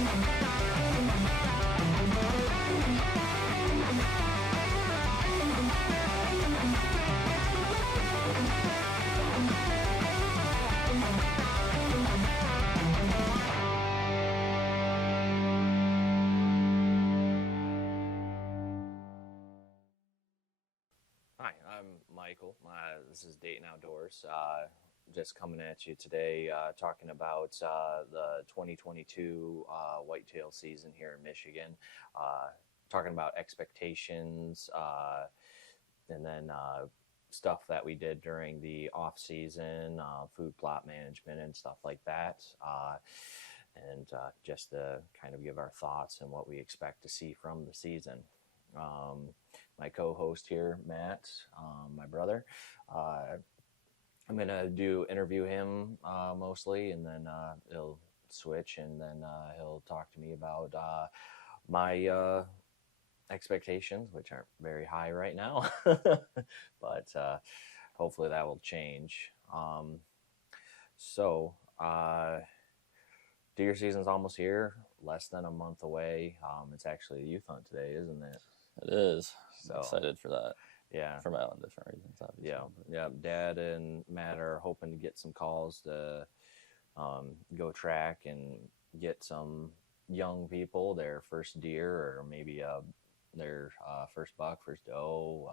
Hi, I'm Michael. This is Dayton Outdoors. Just coming at you today, talking about the 2022 whitetail season here in Michigan. Talking about expectations, and then stuff that we did during the off season, food plot management, and stuff like that. And just to kind of give our thoughts and what we expect to see from the season. My co-host here, Matt, my brother. I'm gonna interview him mostly, and then he'll switch, and then he'll talk to me about my expectations, which aren't very high right now, but hopefully that will change. So deer season's almost here, less than a month away. It's actually a youth hunt today, isn't it? It is. So I'm excited for that. Yeah. For my own different reasons, obviously. Yeah. Yeah. Dad and Matt are hoping to get some calls to go track and get some young people their first deer, or maybe their first buck, first doe,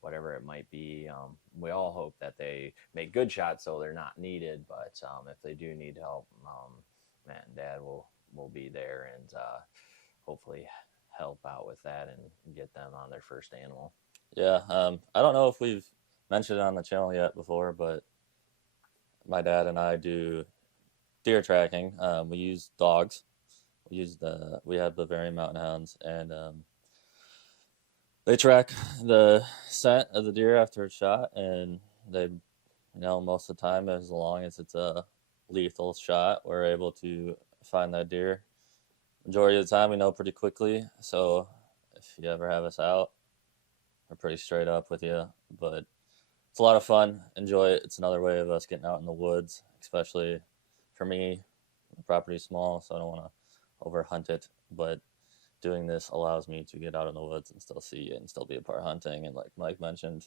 whatever it might be. We all hope that they make good shots so they're not needed, but if they do need help, Matt and Dad will be there and hopefully help out with that and get them on their first animal. Yeah, I don't know if we've mentioned it on the channel yet before, but my dad and I do deer tracking. We use dogs. We have Bavarian Mountain Hounds, and they track the scent of the deer after it's shot, and they, most of the time, as long as it's a lethal shot, we're able to find that deer. Majority of the time, we know pretty quickly. So if you ever have us out, we're pretty straight up with you. But it's a lot of fun. Enjoy it. It's another way of us getting out in the woods, especially for me. The property's small, so I don't want to over hunt it. But doing this allows me to get out in the woods and still see it and still be a part of hunting. And like Mike mentioned,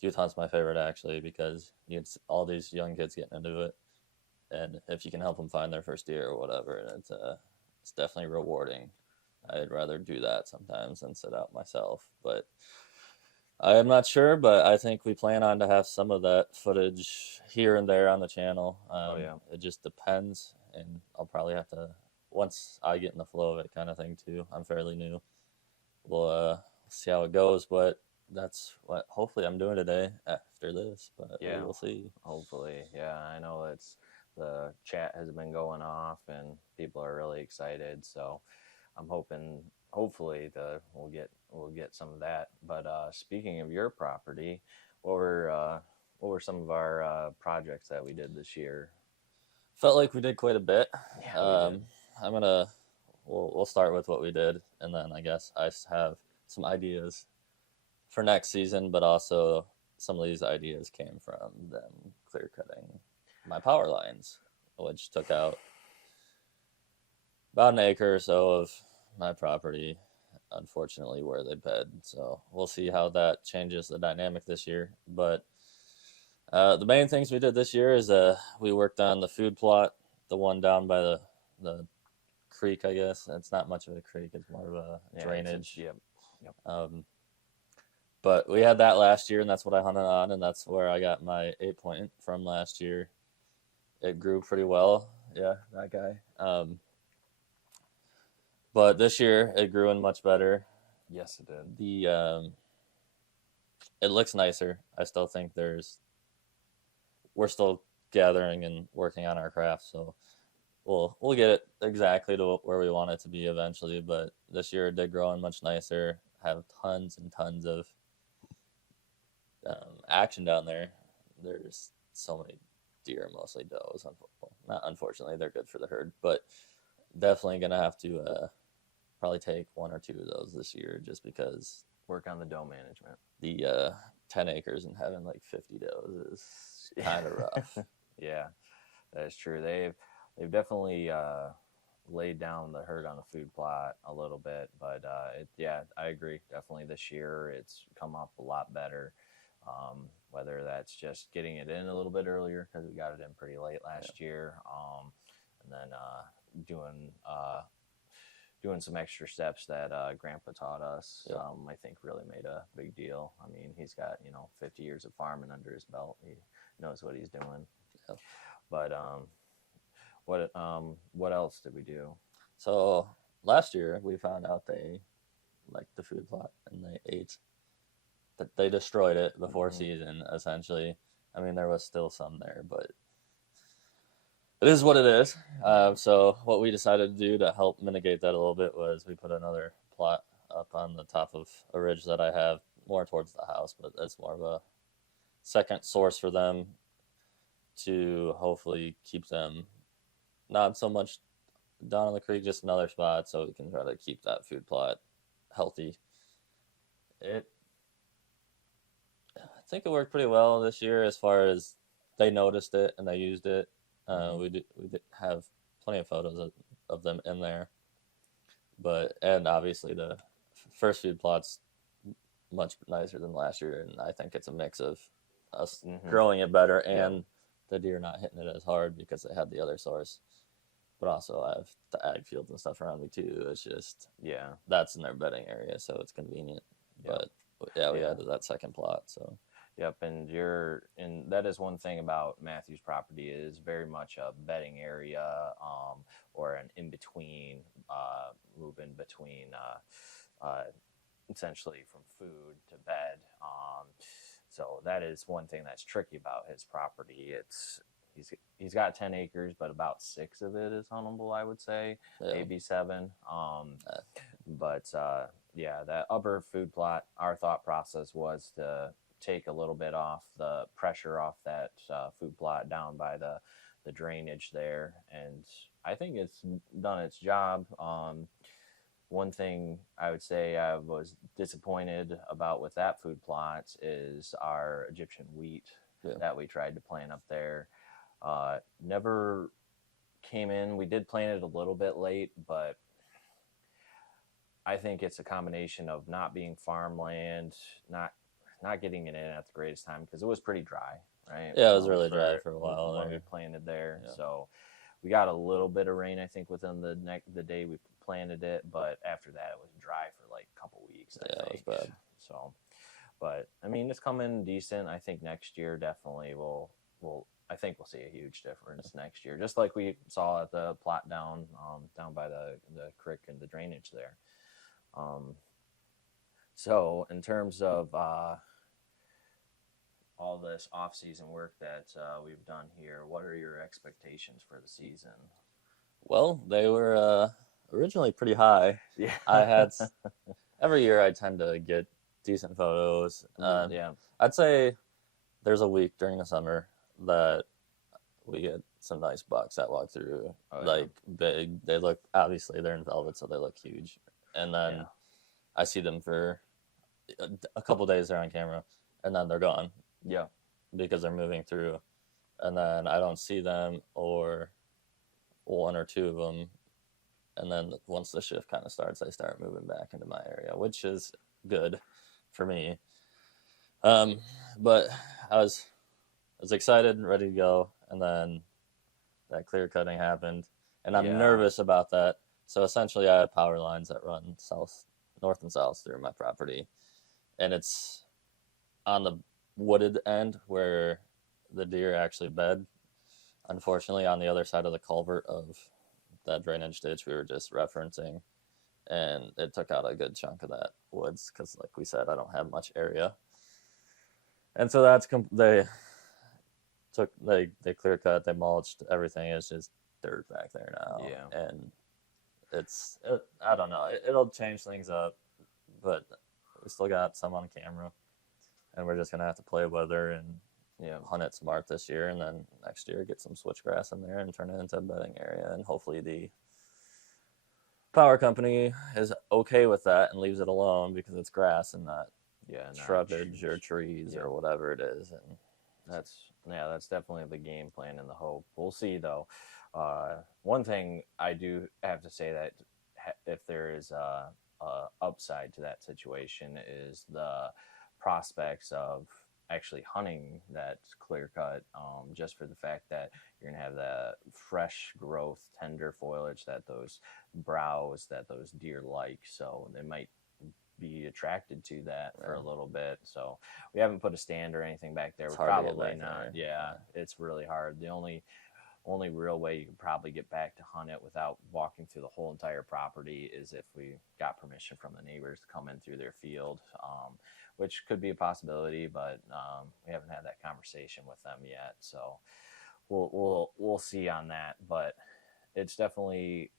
youth hunt's my favorite, actually, because you get all these young kids getting into it. And if you can help them find their first deer or whatever, it's definitely rewarding. I'd rather do that sometimes than sit out myself. But I am not sure, but I think we plan on to have some of that footage here and there on the channel. Yeah. It just depends, and I'll probably have to, once I get in the flow of it kind of thing too. I'm fairly new. We'll see how it goes, but that's what hopefully I'm doing today after this, but yeah, we'll see. Hopefully. Yeah, I know the chat has been going off and people are really excited, so I'm hoping hopefully we'll get some of that. But speaking of your property, what were some of our projects that we did this year? Felt like we did quite a bit. Yeah, we did. We'll start with what we did, and then I guess I have some ideas for next season, but also some of these ideas came from them clear cutting my power lines, which took out about an acre or so of my property, unfortunately, where they bed. So we'll see how that changes the dynamic this year. But the main things we did this year is we worked on the food plot, the one down by the creek, I guess. It's not much of a creek. It's more of a drainage. Yep. But we had that last year, and that's what I hunted on, and that's where I got my 8-point from last year. It grew pretty well. Yeah, that guy. But this year, it grew in much better. Yes, it did. It looks nicer. I still think we're still gathering and working on our craft, so we'll get it exactly to where we want it to be eventually. But this year, it did grow in much nicer. Have tons and tons of action down there. There's so many deer, mostly does. Not unfortunately, they're good for the herd, but definitely gonna have to probably take 1 or 2 of those this year, just because work on the doe management. The 10 acres and having like 50 does is kind of rough. Yeah, that is true. They've definitely laid down the herd on the food plot a little bit, but yeah, I agree. Definitely this year, it's come up a lot better. Whether that's just getting it in a little bit earlier because we got it in pretty late last year, and then doing doing some extra steps that Grandpa taught us. Yep. I think really made a big deal. I mean, he's got 50 years of farming under his belt. He knows what he's doing. Yep. But what else did we do? So last year we found out they liked the food plot and they ate. That they destroyed it before season. Essentially, I mean there was still some there, but it is what it is. So what we decided to do to help mitigate that a little bit was we put another plot up on the top of a ridge that I have more towards the house, but that's more of a second source for them to hopefully keep them not so much down in the creek, just another spot so we can try to keep that food plot healthy. I think it worked pretty well this year as far as they noticed it and they used it. We did have plenty of photos of them in there, and obviously the first food plot's much nicer than last year, and I think it's a mix of us growing it better and the deer not hitting it as hard because they had the other source. But also I have the ag fields and stuff around me too. It's just that's in their bedding area, so it's convenient. But we added that second plot, so. Yep, and that is one thing about Matthew's property is very much a bedding area, or an in between, moving between, essentially from food to bed. So that is one thing that's tricky about his property. He's got 10 acres, but about 6 of it is huntable, I would say, maybe 7. But that upper food plot, our thought process was to take a little bit off the pressure off that food plot down by the drainage there, and I think it's done its job. One thing I would say I was disappointed about with that food plot is our Egyptian wheat that we tried to plant up there. Never came in. We did plant it a little bit late, but I think it's a combination of not being farmland, not getting it in at the greatest time because it was pretty dry, right? Yeah, it was really dry for a while when we planted there. Yeah. So we got a little bit of rain, I think, within the day we planted it, but after that it was dry for like a couple weeks. I think. It was bad. So, but I mean, it's coming decent. I think next year definitely I think we'll see a huge difference next year, just like we saw at the plot down by the creek and the drainage there. So in terms of all this off-season work that we've done here, what are your expectations for the season? Well, they were originally pretty high. Yeah. I had every year I tend to get decent photos. I'd say there's a week during the summer that we get some nice bucks that walk through, big. They look, obviously they're in velvet, so they look huge. And then I see them for a couple days there on camera, and then they're gone. Yeah, because they're moving through, and then I don't see them or one or two of them, and then once the shift kind of starts, they start moving back into my area, which is good for me. But I was excited and ready to go, and then that clear cutting happened, and I'm nervous about that. So essentially, I had power lines that run north and south through my property, and it's on the wooded end where the deer actually bed. Unfortunately, on the other side of the culvert of that drainage ditch we were just referencing, and it took out a good chunk of that woods because, like we said, I don't have much area. And so that's they clear cut, they mulched everything. It's just dirt back there now. Yeah. And I don't know. It'll change things up, but we still got some on camera, and we're just gonna have to play weather and hunt it smart this year, and then next year get some switchgrass in there and turn it into a bedding area, and hopefully the power company is okay with that and leaves it alone because it's grass and not shrubage or trees or whatever it is. And that's definitely the game plan and the hope. We'll see though. One thing I do have to say that if there is a upside to that situation is the prospects of actually hunting that clear cut, just for the fact that you're going to have the fresh growth, tender foliage that those browse that those deer like. So they might be attracted to that for a little bit. So we haven't put a stand or anything back there. It's We're hard to get probably back not. there. Yeah, it's really hard. The only real way you could probably get back to hunt it without walking through the whole entire property is if we got permission from the neighbors to come in through their field, which could be a possibility, but we haven't had that conversation with them yet. So we'll see on that. But it's definitely,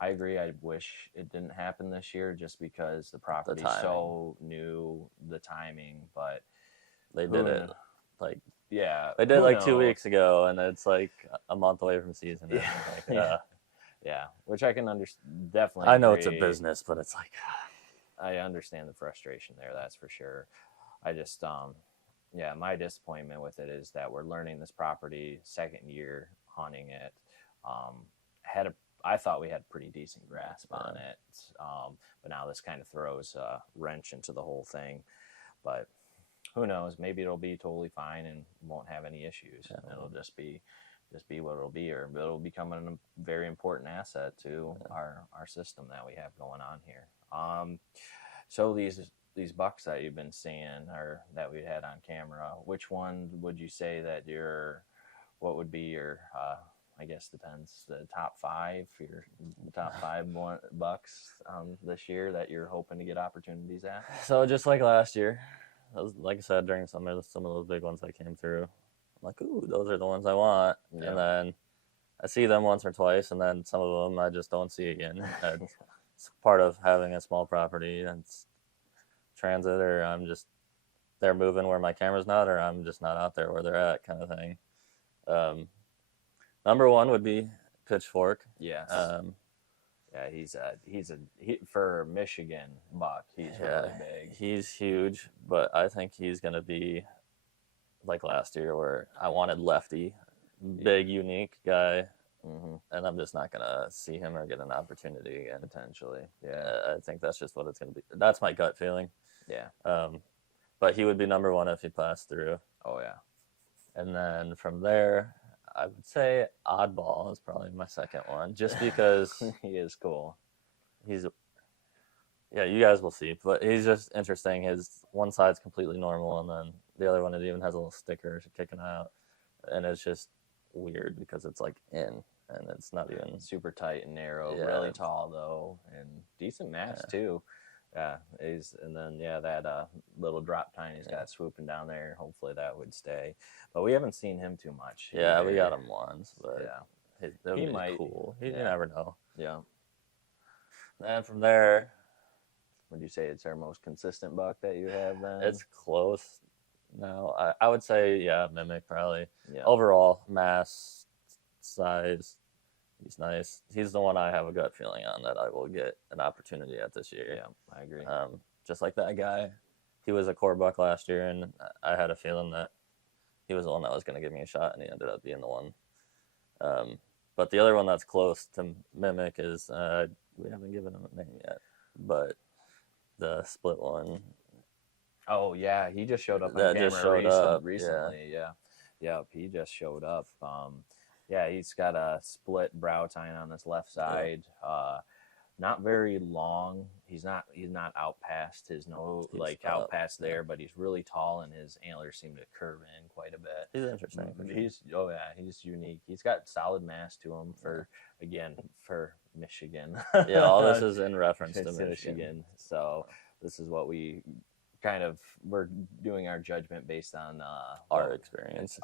I agree. I wish it didn't happen this year just because the property's so new, the timing. But they did it like yeah, they did like 2 weeks ago, and it's like a month away from season. Yeah, like, yeah, which I can understand. Definitely, I know agree. it's a business, but it's like I understand the frustration there. That's for sure. I just, yeah, my disappointment with it is that we're learning this property, second year hunting it. I thought we had pretty decent grasp on it, but now this kind of throws a wrench into the whole thing. But who knows? Maybe it'll be totally fine and won't have any issues. Yeah. It'll just be what it'll be, or it'll become a very important asset to our system that we have going on here. So these bucks that you've been seeing or that we had on camera, which one would you say that what would be your, I guess depends, the top 5, your top 5 bucks this year that you're hoping to get opportunities at? So just like last year, like I said, during some of those big ones that came through, I'm like, ooh, those are the ones I want. Yeah. And then I see them once or twice, and then some of them I just don't see again. It's part of having a small property, and it's transit, or they're moving where my camera's not, or I'm just not out there where they're at, kind of thing. Number 1 would be Pitchfork. Yes. Yeah, he's for Michigan buck. He's really big. He's huge, but I think he's gonna be like last year, where I wanted lefty, big, unique guy, and I'm just not gonna see him or get an opportunity again. Potentially, yeah. I think that's just what it's gonna be. That's my gut feeling. Yeah. But he would be number 1 if he passed through. Oh yeah. And then from there, I would say Oddball is probably my second one, just because he is cool. Yeah, you guys will see, but he's just interesting. His one side's completely normal, and then the other one, it even has a little sticker kicking out, and it's just weird because it's like and it's not even super tight and narrow. Yeah. Really tall though, and decent mass too. Yeah, that little drop tine he's got swooping down there. Hopefully that would stay, but we haven't seen him too much. Yeah, we got him once, but he might be cool. You never know. Yeah. And from there, would you say it's our most consistent buck that you have then? It's close now. I would say, Mimic probably. Yeah. Overall, mass, size, he's nice. He's the one I have a gut feeling on that I will get an opportunity at this year. Yeah, I agree. Just like that guy. He was a core buck last year, and I had a feeling that he was the one that was going to give me a shot, and he ended up being the one. But the other one that's close to Mimic is, we haven't given him a name yet, but the split one. Oh yeah, he just showed up on camera recently. Yeah, he just showed up. He's got a split brow tine on this left side. Not very long. He's not out past his nose, out past there, but he's really tall, and his antlers seem to curve in quite a bit. He's interesting. He's unique. He's got solid mass to him for Michigan. Yeah, all this is in reference to Michigan. So this is what we're doing our judgment based on our experience.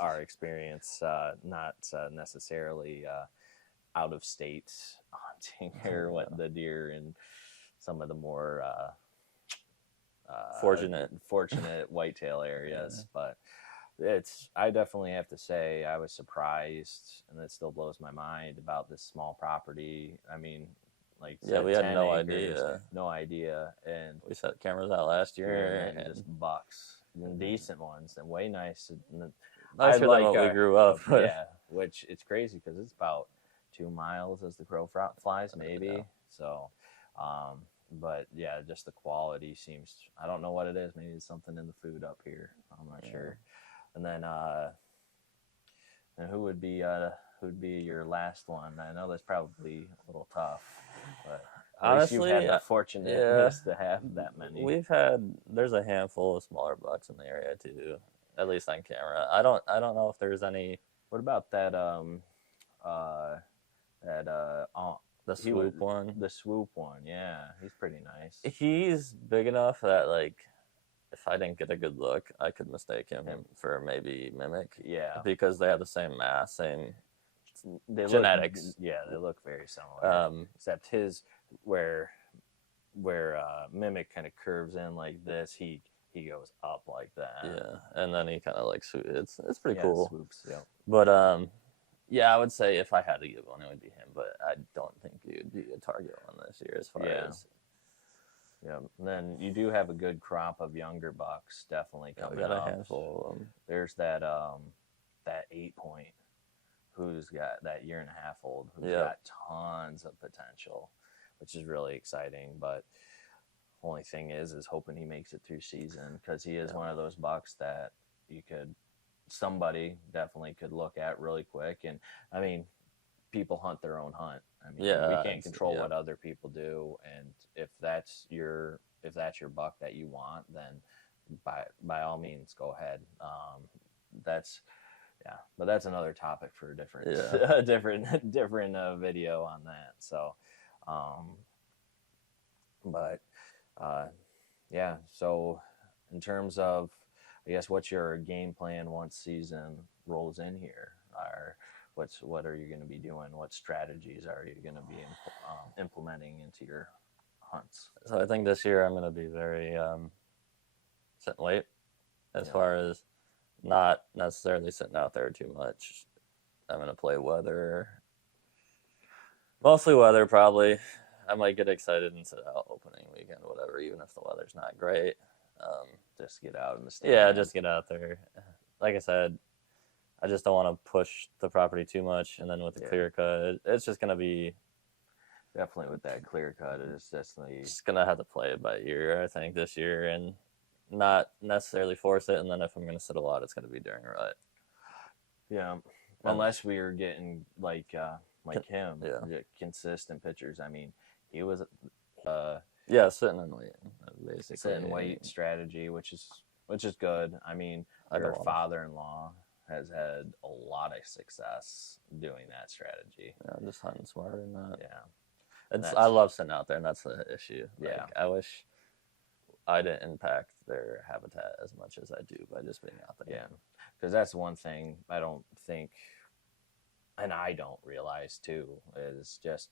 Not necessarily out of state hunting or what the deer in some of the more fortunate whitetail areas. But I definitely have to say I was surprised, and it still blows my mind about this small property. I mean, we had no idea, and we set cameras out last year and just bucks, and decent ones, and way nice. Nicer than what we grew up. which it's crazy because it's about 2 miles as the crow flies, maybe. Yeah. So, but yeah, just the quality seems. I don't know what it is. Maybe it's something in the food up here. I'm not sure. And then, and who would be your last one? I know that's probably a little tough, but at least you've had Honestly, the yeah, fortunateness to have that many. there's a handful of smaller bucks in the area too, at least on camera. I don't know if there's any. What about uh, that The he was swoop one. the swoop one? Yeah, he's pretty nice. He's big enough that like if I didn't get a good look, I could mistake him for maybe Mimic. Yeah, Because they have the same mass, same they genetics. Look, yeah, they look very similar. Except his where Mimic kind of curves in like this, he goes up like that. Yeah, and then he kind of like it's pretty Yeah, cool. swoops. Yeah. But yeah, I would say if I had to give one, it would be him. But I don't think he would be a target one this year as far as. Yeah, and then you do have a good crop of younger bucks definitely Yeah, we coming got a up. handful of them. There's that 8 point who's got that year and a half old who's Yeah. got tons of potential, which is really exciting. But only thing is hoping he makes it through season because he is one of those bucks that somebody definitely could look at really quick. And I mean, people hunt their own hunt. I mean, we can't control what other people do, and if that's your buck that you want, then by all means go ahead. But that's another topic for a different video on that. So, so in terms of, I guess, what's your game plan once season rolls in here? What are you going to be doing? What strategies are you going to be implementing into your hunts? So I think this year I'm going to be very sitting late as far as not necessarily sitting out there too much. I'm going to play weather. Mostly weather, probably. I might get excited and sit out opening weekend, whatever, even if the weather's not great. Just get out in the stand. Yeah, just get out there. Like I said, I just don't want to push the property too much, and then with the clear cut, it's just gonna be definitely with that clear cut. It's definitely just gonna have to play it by ear, I think, this year, and not necessarily force it. And then if I'm gonna sit a lot, it's gonna be during rut. Yeah, unless we are getting like him, consistent pitchers. I mean, he was sitting and waiting, basically. Sit and wait strategy, which is good. I mean, your father-in-law has had a lot of success doing that strategy. Yeah, just hunting smarter than that. Yeah, I love sitting out there, and that's the issue. Yeah, I wish I didn't impact their habitat as much as I do by just being out there. Yeah, because that's one thing I don't think, and I don't realize too, is just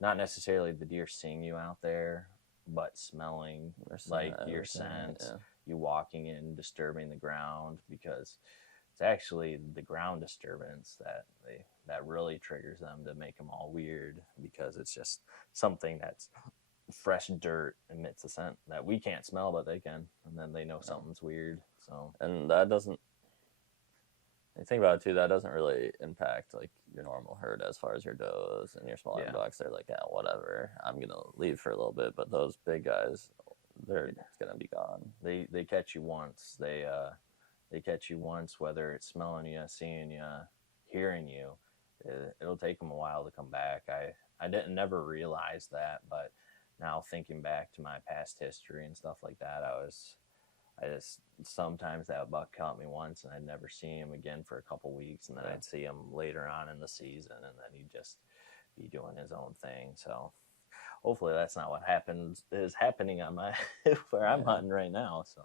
not necessarily the deer seeing you out there, but smelling like your scent, you walking in, disturbing the ground, because it's actually the ground disturbance that really triggers them to make them all weird, because it's just something that's fresh dirt emits a scent that we can't smell, but they can, and then they know something's weird. So, and that doesn't. You think about it too, that doesn't really impact like your normal herd as far as your does and your smaller bucks. They're like, yeah, whatever, I'm gonna leave for a little bit. But those big guys, they're gonna be gone. They catch you once. They catch you once, whether it's smelling you, seeing you, hearing you. It'll take them a while to come back. I didn't never realize that, but now thinking back to my past history and stuff like that, I just sometimes that buck caught me once and I'd never see him again for a couple weeks, and then I'd see him later on in the season, and then he'd just be doing his own thing. So hopefully that's not what is happening on my where I'm hunting right now. So,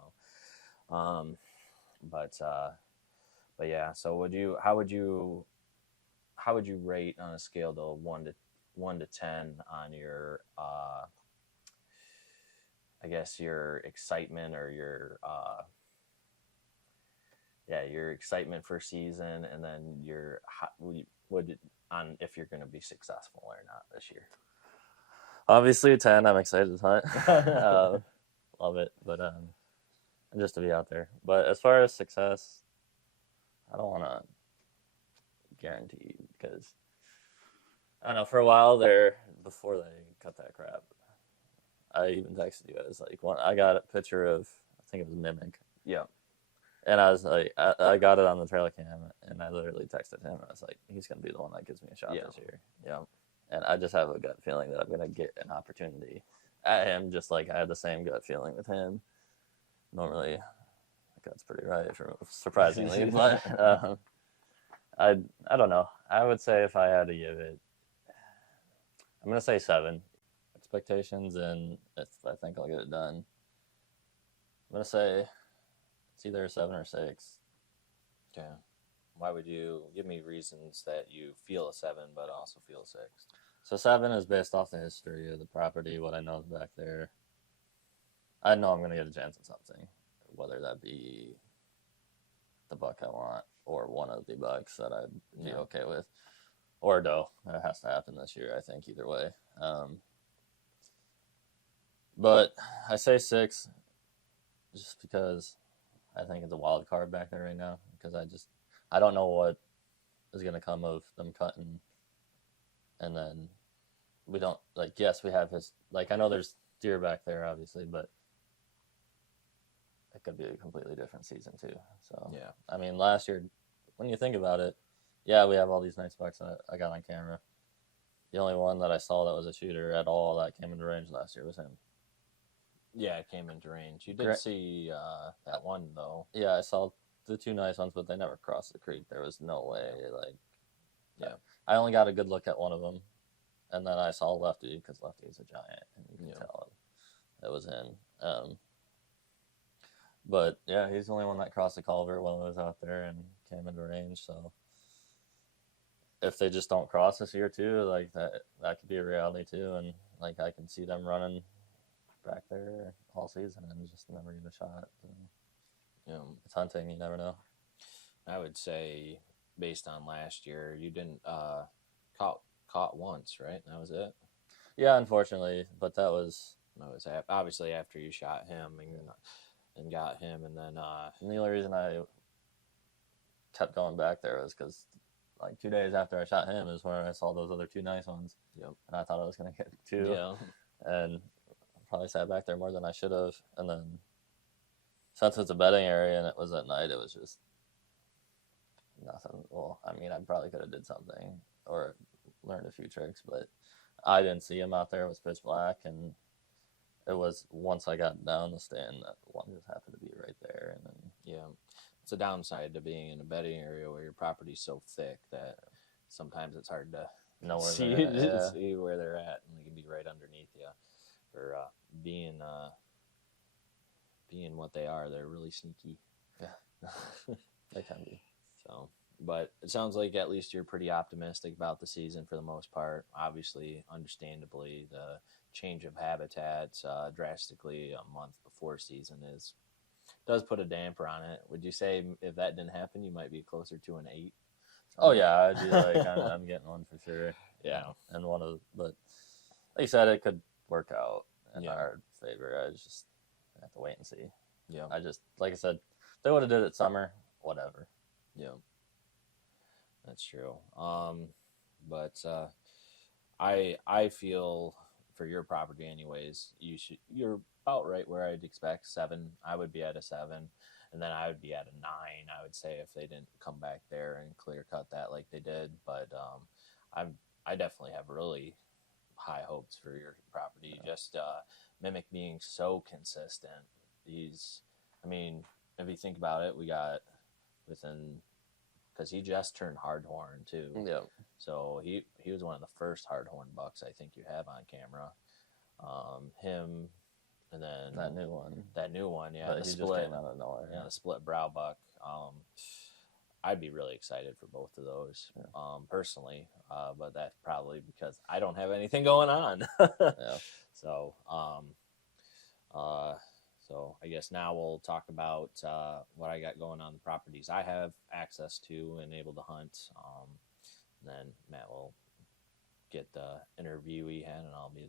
but yeah. So how would you rate on a scale to 1 to 10 on your I guess your excitement or your excitement for season, and then on if you're going to be successful or not this year? Obviously a 10. I'm excited to hunt. Love it, but just to be out there. But as far as success, I don't want to guaranteed because I don't know. For a while there, before they cut that crap, I even texted you guys like I got a picture of I think it was Mimic, Yeah. and I was like, I got it on the trail cam, and I literally texted him. And I was like, he's gonna be the one that gives me a shot Yeah. this year. Yeah. And I just have a gut feeling that I'm gonna get an opportunity at him, just like I had the same gut feeling with him. Normally, my gut's pretty right, surprisingly, but I don't know. I would say if I had to give it, I'm gonna say 7 expectations, and if I think I'll get it done, I'm gonna say it's either a 7 or 6. Okay. Why would you give me reasons that you feel a 7 but also feel a 6? So 7 is based off the history of the property, what I know is back there. I know I'm gonna get a chance at something, whether that be the buck I want or one of the bucks that I'd be okay with, or a doe. That has to happen this year, I think, either way. But I say 6 just because I think it's a wild card back there right now, because I don't know what is going to come of them cutting. And then we don't, like, yes, we have I know there's deer back there, obviously, but it could be a completely different season too. So, yeah. I mean, last year, when you think about it, yeah, we have all these nice bucks that I got on camera. The only one that I saw that was a shooter at all that came into range last year was him. Yeah, it came into range. You did see that one, though. Yeah, I saw the 2 nice ones, but they never crossed the creek. There was no way. Yeah. I only got a good look at one of them, and then I saw Lefty, because Lefty is a giant, and you can tell it was him. But yeah, he's the only one that crossed the culvert while I was out there and came into range. So if they just don't cross this year too, like that could be a reality too, and like I can see them running back there all season and just never get a shot. So, it's hunting. You never know. I would say, based on last year, you didn't caught once, right? That was it. Yeah, unfortunately, but that was obviously after you shot him and got him, and then and the only reason I kept going back there was because like 2 days after I shot him is when I saw those other 2 nice ones. Yep. And I thought I was gonna get 2. Yeah. And probably sat back there more than I should have. And then since it's a bedding area and it was at night, it was just nothing. Well, I mean, I probably could have did something or learned a few tricks, but I didn't see him out there. It was pitch black, and it was once I got down the stand that one just happened to be right there. And then it's a downside to being in a bedding area where your property's so thick that sometimes it's hard to know where see where they're at, and they can be right underneath you. For being what they are, they're really sneaky. Yeah, they can be. So, but it sounds like at least you're pretty optimistic about the season for the most part. Obviously, understandably, the change of habitat drastically a month before season does put a damper on it. Would you say if that didn't happen, you might be closer to an 8? Oh yeah, I'd be like, I'm getting one for sure. Yeah, and but like you said, it could work out in our favor. I just have to wait and see. Yeah, like I said, if they would have did it summer, whatever. Yeah, that's true. But I feel for your property anyways, you're about right where I'd expect. 7, I would be at a 7, and then I would be at a 9, I would say, if they didn't come back there and clear cut that like they did. But I definitely have really high hopes for your property. Just Mimic being so consistent. I mean, if you think about it, we got because he just turned hardhorn too. Yeah. So he was one of the first hardhorn bucks I think you have on camera. Him, and then that new one, yeah, but the he split, just came out of nowhere. the split brow buck. I'd be really excited for both of those, personally, but that's probably because I don't have anything going on. Yeah. So, so I guess now we'll talk about what I got going on the properties I have access to and able to hunt. And then Matt will get the interviewee hand, and I'll be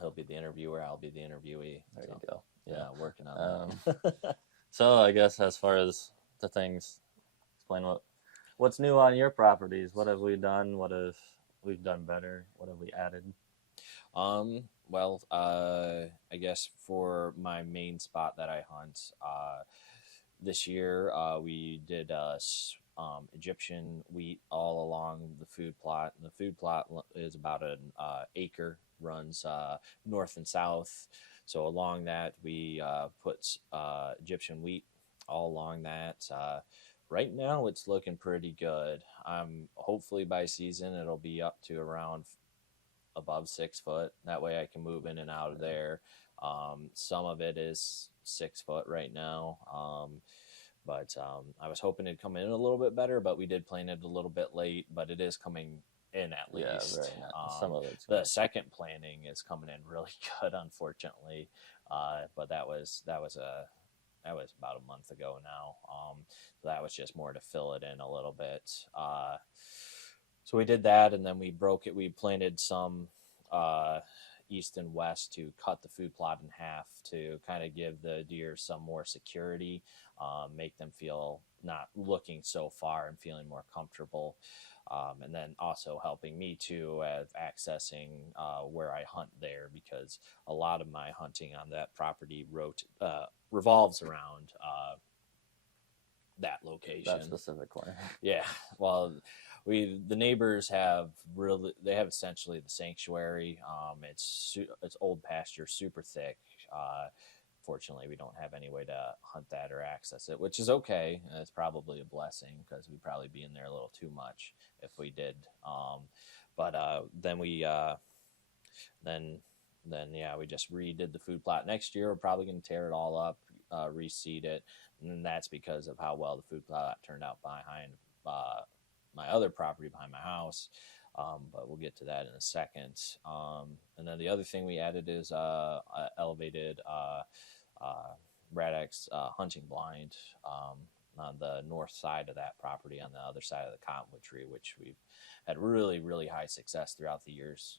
he'll be the interviewer. I'll be the interviewee. There you go. Yeah, working on that. So I guess as far as the things, explain what What's new on your properties? What have we done? What have we've done better? What have we added? Well, I guess for my main spot that I hunt, this year we did Egyptian wheat all along the food plot. And the food plot is about an acre, runs north and south. So along that, we put Egyptian wheat all along that. Right now, it's looking pretty good. Hopefully by season, it'll be up to around above 6 foot. That way I can move in and out of there. Some of it is 6 foot right now. But I was hoping it'd come in a little bit better, but we did plant it a little bit late, but it is coming in at least. Yeah, very nice. Some of it's the second planting is coming in really good, unfortunately. But that was about a month ago now. So that was just more to fill it in a little bit. So we did that, and then we broke it. We planted some east and west to cut the food plot in half to kind of give the deer some more security, make them feel not looking so far and feeling more comfortable. And then also helping me too at accessing where I hunt there, because a lot of my hunting on that property revolves around that location. That specific corner. Yeah. Well, the neighbors have essentially the sanctuary. It's old pasture, super thick. Fortunately, we don't have any way to hunt that or access it, which is okay. It's probably a blessing, because we'd probably be in there a little too much if we did. But then we we just redid the food plot. Next year, we're probably going to tear it all up, reseed it, and that's because of how well the food plot turned out behind my other property behind my house. But we'll get to that in a second. And then the other thing we added is elevated Rad-X hunting blind on the north side of that property, on the other side of the cottonwood tree, which we've had really, really high success throughout the years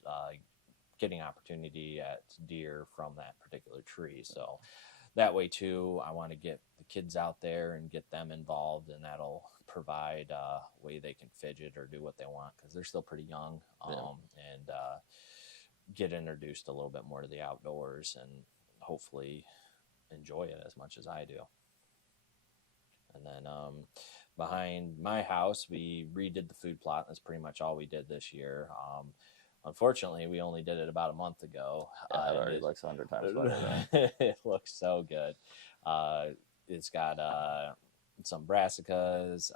getting opportunity at deer from that particular tree. So that way too, I want to get the kids out there and get them involved, and that'll provide a way they can fidget or do what they want, because they're still pretty young, and get introduced a little bit more to the outdoors and hopefully enjoy it as much as I do. And then behind my house, we redid the food plot. That's pretty much all we did this year. Unfortunately, we only did it about a month ago. Yeah, it already looks 100 times better. It looks so good. It's got some brassicas,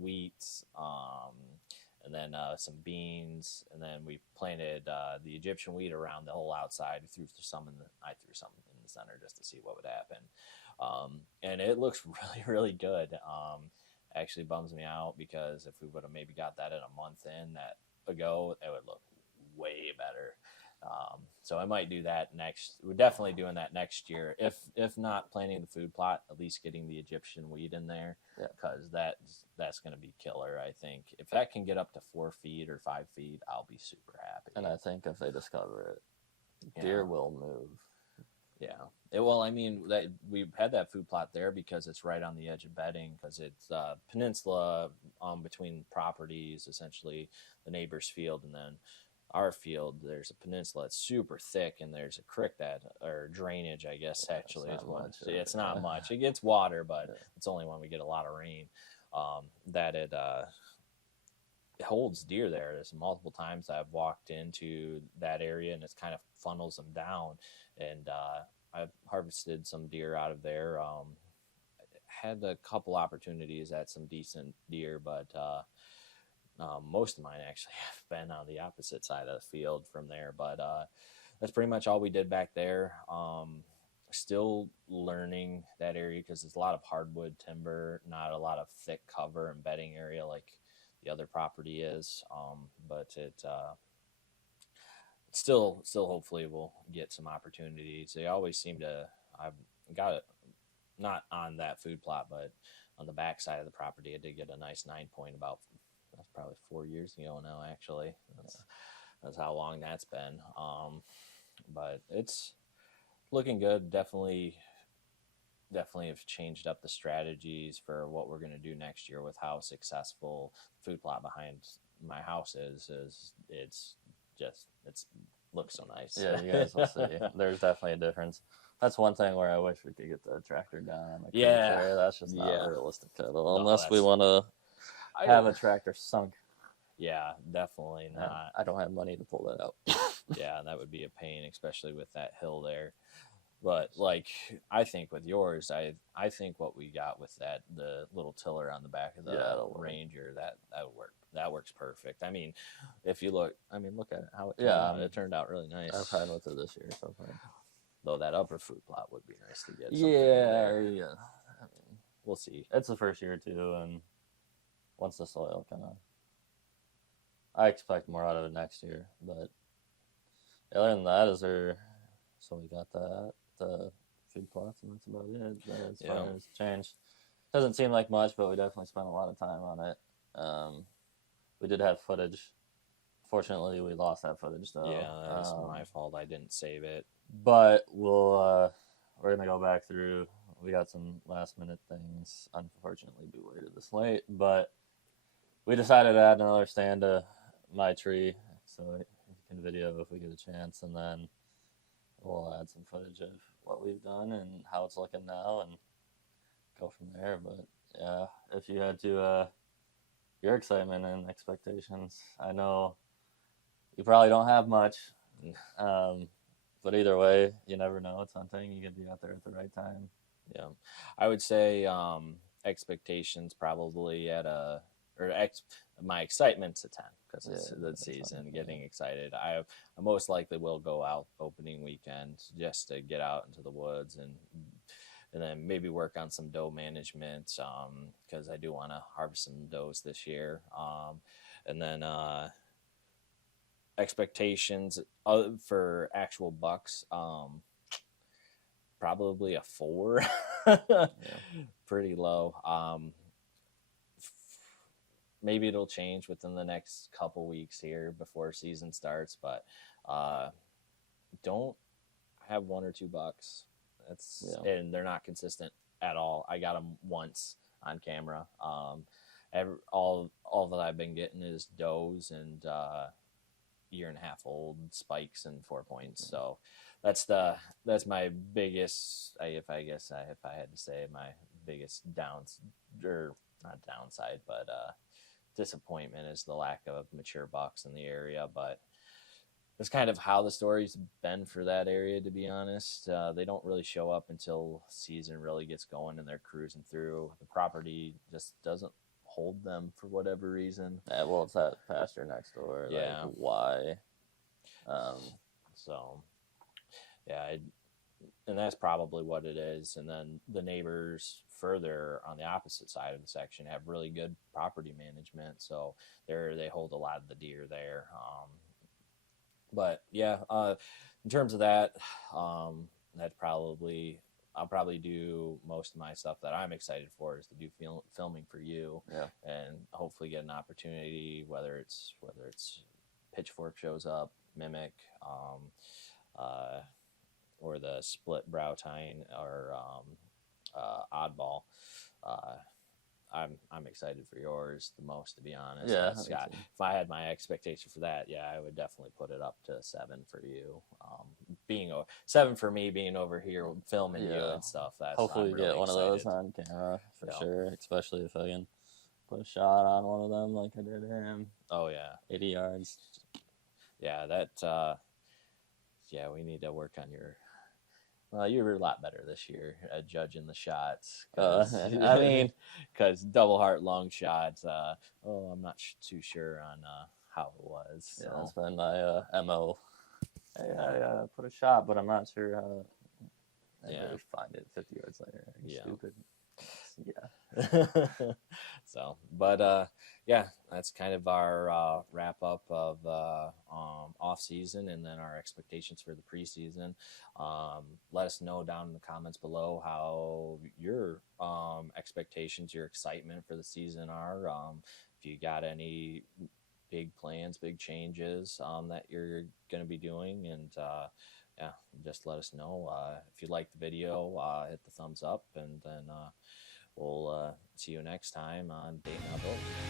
wheat, and then some beans, and then we planted the Egyptian wheat around the whole outside. I threw some in the center just to see what would happen, and it looks really, really good. Actually bums me out, because if we would have maybe got that in a month ago, it would look way better. So I might do that next. We're definitely doing that next year. If not planting the food plot, at least getting the Egyptian wheat in there, because that's going to be killer. I think if that can get up to 4 feet or 5 feet, I'll be super happy. And I think if they discover it, deer will move. Yeah. Well, I mean, we've had that food plot there because it's right on the edge of bedding, because it's a peninsula between properties, essentially the neighbor's field and then our field. There's a peninsula that's super thick, and there's a creek or drainage, I guess, actually. It's not much. It gets water, but it's only when we get a lot of rain that it holds deer there. There's multiple times I've walked into that area, and it's kind of funnels them down, and I've harvested some deer out of there. Had a couple opportunities at some decent deer, but most of mine actually have been on the opposite side of the field from there. But that's pretty much all we did back there. Still learning that area, because there's a lot of hardwood timber, not a lot of thick cover and bedding area like the other property is. But it still hopefully we'll get some opportunities. They always seem to. I've got it not on that food plot, but on the back side of the property, I did get a nice 9-point about. That's probably 4 years ago now. Actually, that's how long that's been. But it's looking good. Definitely definitely have changed up the strategies for what we're going to do next year with how successful the food plot behind my house is. It's looks so nice. Yeah, you guys will see. There's definitely a difference. That's one thing where I wish we could get the tractor down on the creek there. That's just not realistic at all, unless we want to have a tractor sunk. Yeah, definitely not. I don't have money to pull that out. Yeah, that would be a pain, especially with that hill there. But like, I think with yours, I think what we got with the little tiller on the back of the Ranger, that would work. That works perfect. I mean, if you look at it, how it turned out. It turned out really nice. I've had with it this year so far. Though that upper food plot would be nice to get. Yeah. I mean, we'll see. It's the first year too, and once the soil kind of, I expect more out of it next year. But other than that, so we got the food plots, and that's about it. As far as change, doesn't seem like much, but we definitely spent a lot of time on it. We did have footage. Fortunately, we lost that footage though. Yeah, that's my fault. I didn't save it. But we're gonna go back through. We got some last minute things. Unfortunately, we waited this late, but we decided to add another stand to my tree, so you can video if we get a chance, and then we'll add some footage of what we've done and how it's looking now, and go from there. But yeah, if you had to, your excitement and expectations, I know you probably don't have much. But either way, you never know. It's hunting. You can be out there at the right time. Yeah. I would say expectations probably my excitement's a 10 because it's the season, getting excited. I most likely will go out opening weekend just to get out into the woods and then maybe work on some doe management because I do want to harvest some does this year. And then expectations for actual bucks, probably a 4. Pretty low. Maybe it'll change within the next couple weeks here before season starts, but don't have 1 or 2 bucks. And they're not consistent at all. I got them once on camera. All that I've been getting is does and 1.5 year old spikes and 4 points. So that's my biggest, if I had to say, my biggest not downside, but disappointment is the lack of mature bucks in the area. But it's kind of how the story's been for that area, to be honest. They don't really show up until season really gets going and they're cruising through. The property just doesn't hold them for whatever reason. Yeah, well, it's that pasture next door. Yeah. Like, why? So, yeah, and that's probably what it is. And then the neighbors further on the opposite side of the section have really good property management, so they hold a lot of the deer there. But yeah, in terms of that, I'll probably do most of my stuff that I'm excited for is to do filming for you, and hopefully get an opportunity, whether it's Pitchfork shows up, Mimic, or the split brow tine, or oddball. I'm excited for yours the most, to be honest. Yeah. If I had my expectation for that, I would definitely put it up to 7 for you. Being 7 for me, being over here filming you and stuff. Hopefully we get one of those on camera for sure, especially if I can put a shot on one of them like I did him. Oh yeah, 80 yards. Yeah, we need to work on your. Well, you were a lot better this year at judging the shots. Because double heart long shots. I'm not too sure on how it was. So. Yeah, that's been my MO. I put a shot, but I'm not sure how. I really find it 50 yards later. Stupid. Yeah. So, but that's kind of our wrap up of off season, and then our expectations for the preseason. Let us know down in the comments below how your expectations, your excitement for the season are. If you got any big plans, big changes that you're going to be doing, and yeah, just let us know. If you like the video, hit the thumbs up, and then we'll see you next time on Dayton Outdoors.